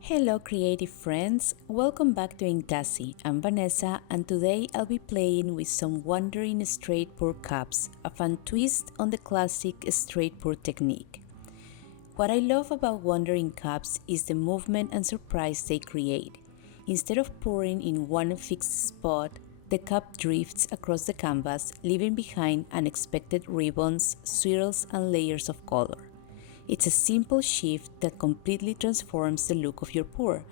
Hello creative friends, welcome back to Inktassi. I'm Vanessa and today I'll be playing with some wandering straight pour cups, a fun twist on the classic straight pour technique. What I love about wandering cups is the movement and surprise they create. Instead of pouring in one fixed spot, the cup drifts across the canvas, leaving behind unexpected ribbons, swirls and layers of color. It's a simple shift that completely transforms the look of your pour,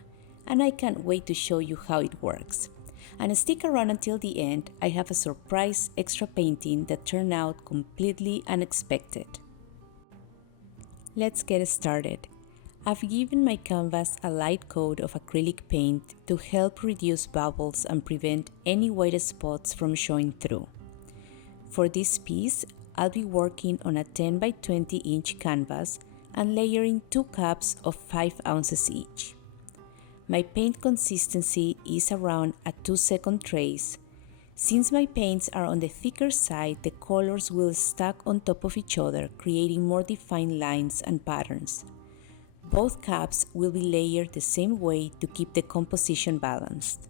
and I can't wait to show you how it works. And stick around until the end, I have a surprise extra painting that turned out completely unexpected. Let's get started. I've given my canvas a light coat of acrylic paint to help reduce bubbles and prevent any white spots from showing through. For this piece, I'll be working on a 10 by 20 inch canvas and layering 2 cups of 5 ounces each. My paint consistency is around a 2-second trace. Since my paints are on the thicker side, the colors will stack on top of each other, creating more defined lines and patterns. Both cups will be layered the same way to keep the composition balanced.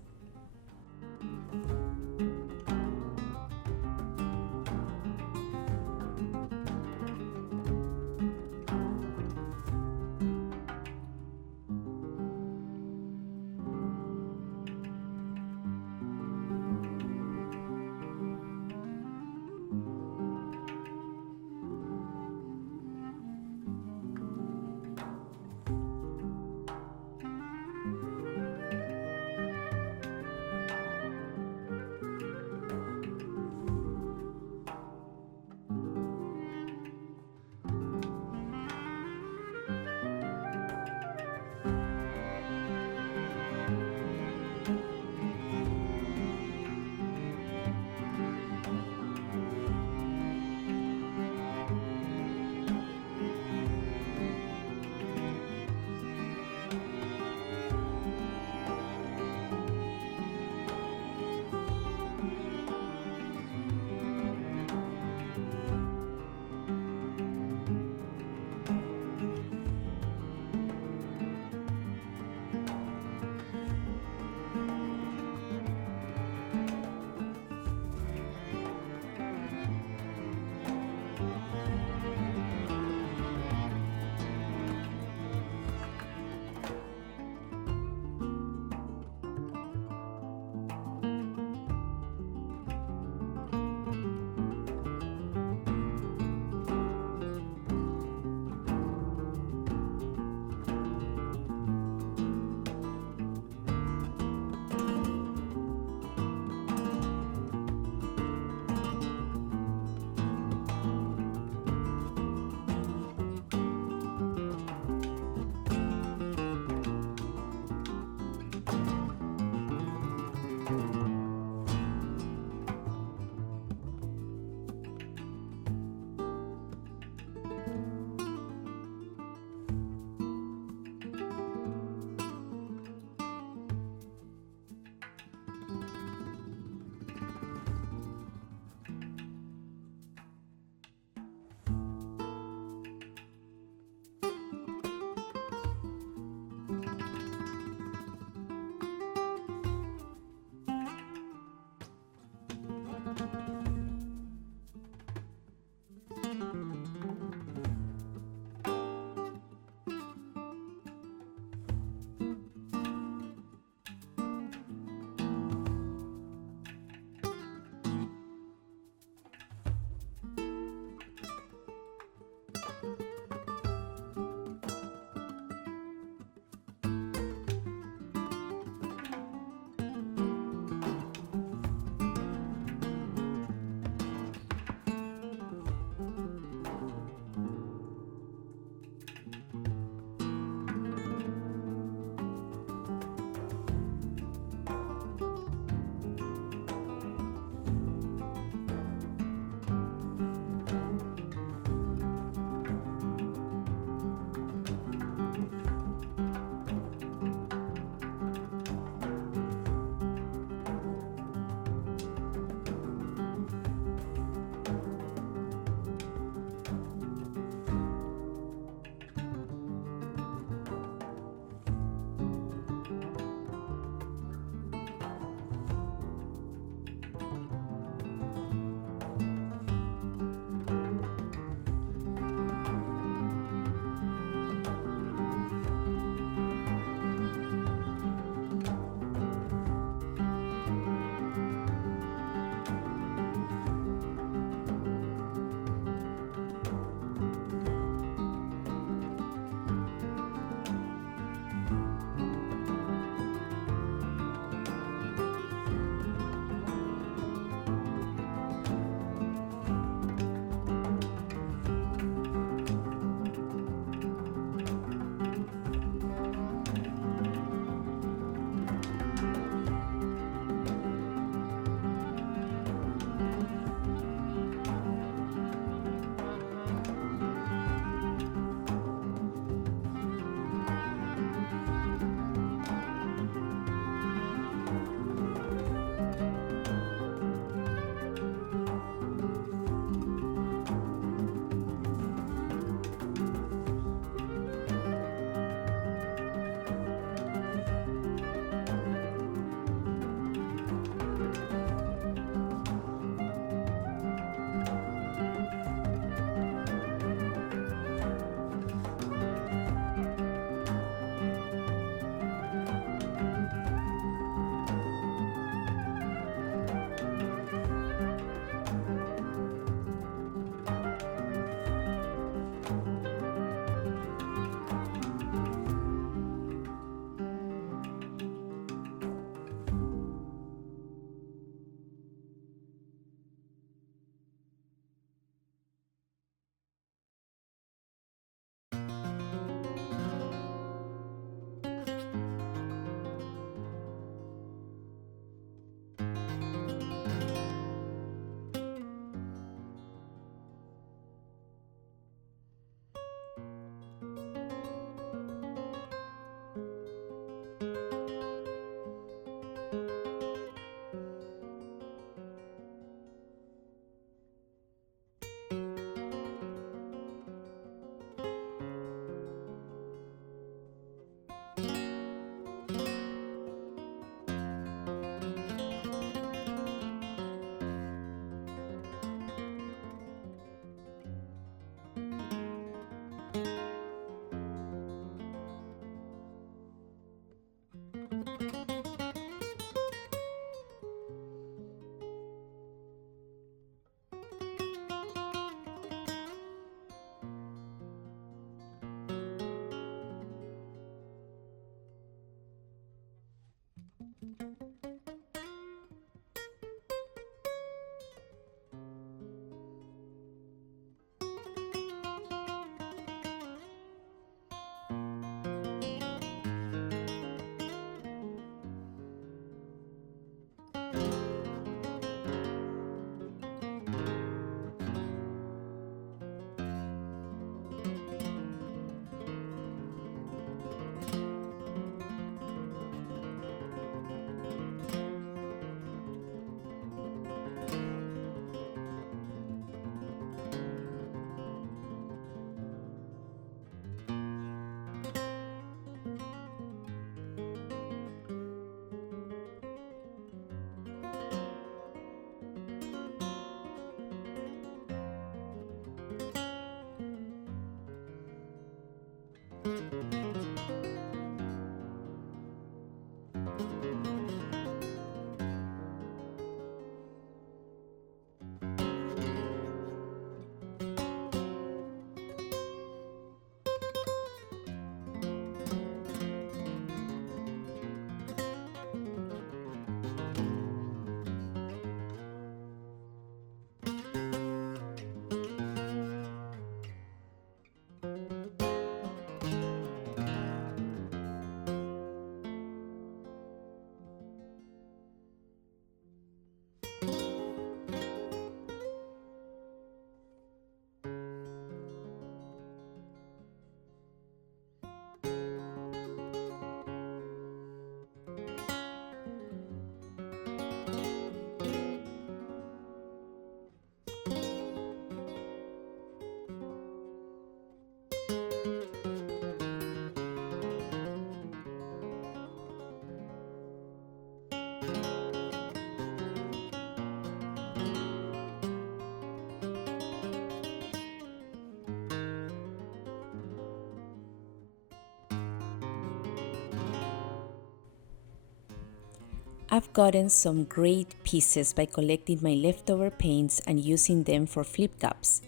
I've gotten some great pieces by collecting my leftover paints and using them for flip cups.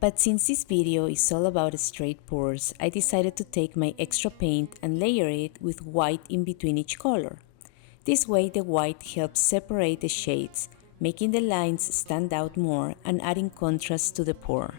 But since this video is all about straight pours, I decided to take my extra paint and layer it with white in between each color. This way the white helps separate the shades, making the lines stand out more and adding contrast to the pour.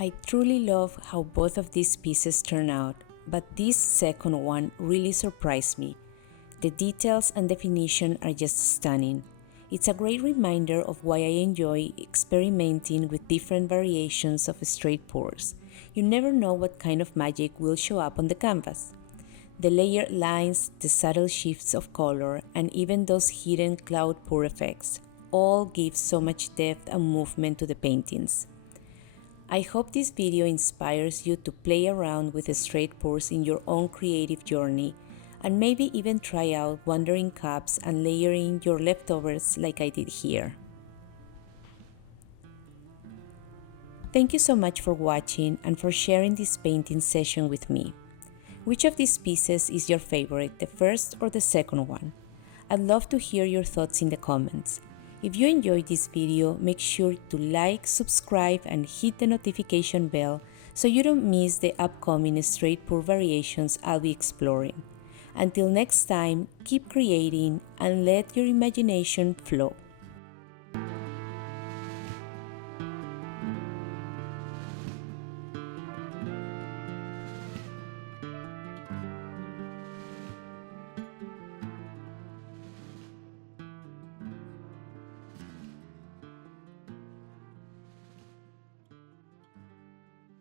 I truly love how both of these pieces turn out, but this second one really surprised me. The details and definition are just stunning. It's a great reminder of why I enjoy experimenting with different variations of straight pours. You never know what kind of magic will show up on the canvas. The layered lines, the subtle shifts of color, and even those hidden cloud pour effects all give so much depth and movement to the paintings. I hope this video inspires you to play around with the straight pours in your own creative journey and maybe even try out wandering cups and layering your leftovers like I did here. Thank you so much for watching and for sharing this painting session with me. Which of these pieces is your favorite, the first or the second one? I'd love to hear your thoughts in the comments. If you enjoyed this video, make sure to like, subscribe, and hit the notification bell so you don't miss the upcoming straight pour variations I'll be exploring. Until next time, keep creating and let your imagination flow.